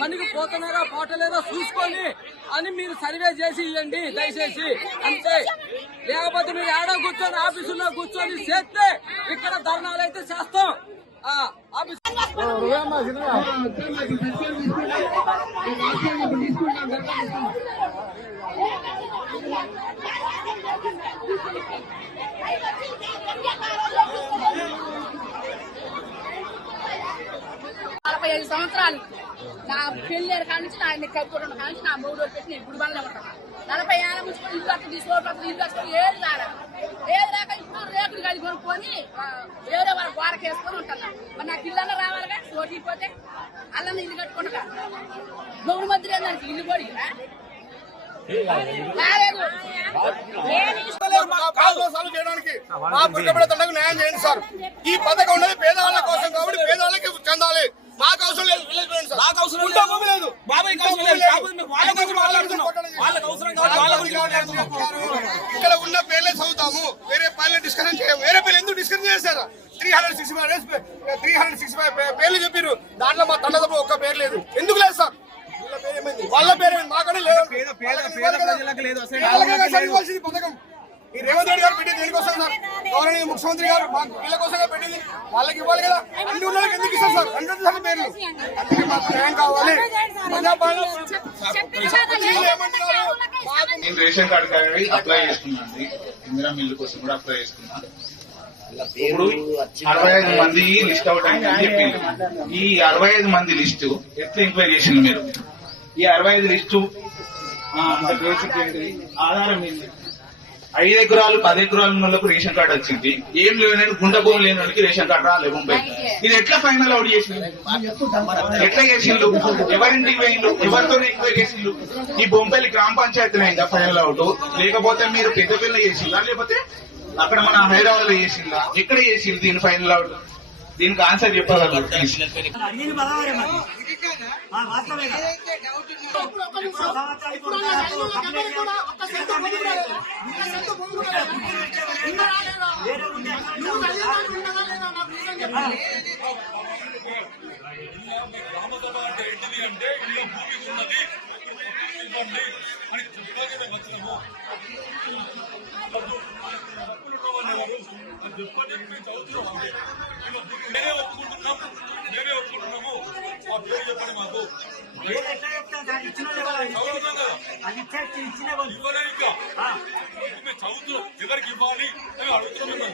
పనికి పోతున్నారా పోటలేదా చూసుకొని అని మీరు సర్వే చేసి ఇవ్వండి దయచేసి అంతే. లేకపోతే మీరు ఏడో కూర్చొని ఆఫీసులో కూర్చొని చేస్తే ఇక్కడ ధర్నాలు అయితే చేస్తాం. నలభై 5 సంవత్సరాలు నా పెళ్లి కాడి నుంచి నా కప్పుకోవడం కాడి నుంచి నా మూడు పెట్టి నేను ఇప్పుడు బండ్లో ఉంటాను. 40 ఏళ్ళ ముంచుకొని ఇల్లు అట్లా తీసుకోవడం ఇల్లు కట్టుకొని ఏది రాక ఇప్పుడు రేకులు కలిగి కొనుక్కొని వేరే వాళ్ళ గోడకి వేసుకొని ఉంటాను. మరి నాకు ఇల్లన్నా రావాలిగా ఓటిపోతే అల్లన్న ఇల్లు కట్టుకుంటా గౌరు మంత్రి దానికి ఇల్లు కొడిగిరా న్యాయం చేయండి సార్. ఈ పథకం ఉన్నది పేదవాళ్ళ కోసం కాబట్టి పేదవాళ్ళకి చెందాలి. మాకు అవసరం లేదు, లేదు ఇక్కడ ఉన్న పేర్లే చదువుతాము, వేరే పేర్లే డిస్కషన్ చేయము. వేరే పేర్లు ఎందుకు డిస్కషన్ చేశారా? 365 పేర్లు చెప్పారు, దాంట్లో మా తండ్రి ఒక్క పేరు లేదు. ఎందుకు లేదు సార్? వాళ్ళ పేరేమైంది, మాకనే లేదు. పథకం ఈ రేవంత్ రెడ్డి గారు పెట్టింది దేనికోసం సార్? గౌరవనీయ ముఖ్యమంత్రి గారు మాకు వీళ్ళ కోసంగా పెట్టింది, వాళ్ళకి ఇవ్వాలి కదా. అన్ని ఉన్నోళ్ళకి ఎందుకు ఇస్తారు సార్? 100 పేర్లు. అందుకే మాకు న్యాయం కావాలి. నేను రేషన్ కార్డు కానీ అప్లై చేసుకున్నాను, ఇందిరా మిల్లు కోసం కూడా అప్లై చేసుకున్నాను. ఇప్పుడు 65 మంది లిస్ట్ అవుట్ అయింది అని చెప్పింది. ఈ 65 మంది లిస్టు ఎట్లా ఎంక్వైరీ చేసింది మీరు? ఈ 65 లిస్టు బేసిక్ ఏంటి? ఆధారం ఏంటి? 5 ఎకరాలు 10 ఎకరాలు ఉన్న వాళ్ళకు రేషన్ కార్డు వచ్చింది, ఏం లేని గుండె భూమి లేని వాళ్ళకి రేషన్ కార్డు రాలేదు. ముంబై ఇది ఎట్లా ఫైనల్ అవుట్ చేసింది? ఎట్లా చేసిండు? ఎవరింటికి పోయిండు? ఎవరితో ఎంక్వైరీ చేసిండు? ఈ బొంపల్లి గ్రామ పంచాయతీలో అయిందా ఫైనల్ అవుట్? లేకపోతే మీరు పెద్దపల్లి చేసిందా? లేకపోతే అక్కడ మన హైదరాబాద్ లో చేసిందా? ఎక్కడ చేసింది దీని ఫైనల్ అవుట్? దీనికి ఆన్సర్ చెప్పగలరు. మేమే ఒప్పుకుంటున్నాము. ఆ పేరు చెప్పండి మాకు. ఇవ్వలేదు ఇంకా మేము చదువుతున్నాం, ఎవరికి ఇవ్వాలి అని అడుగుతున్నాం.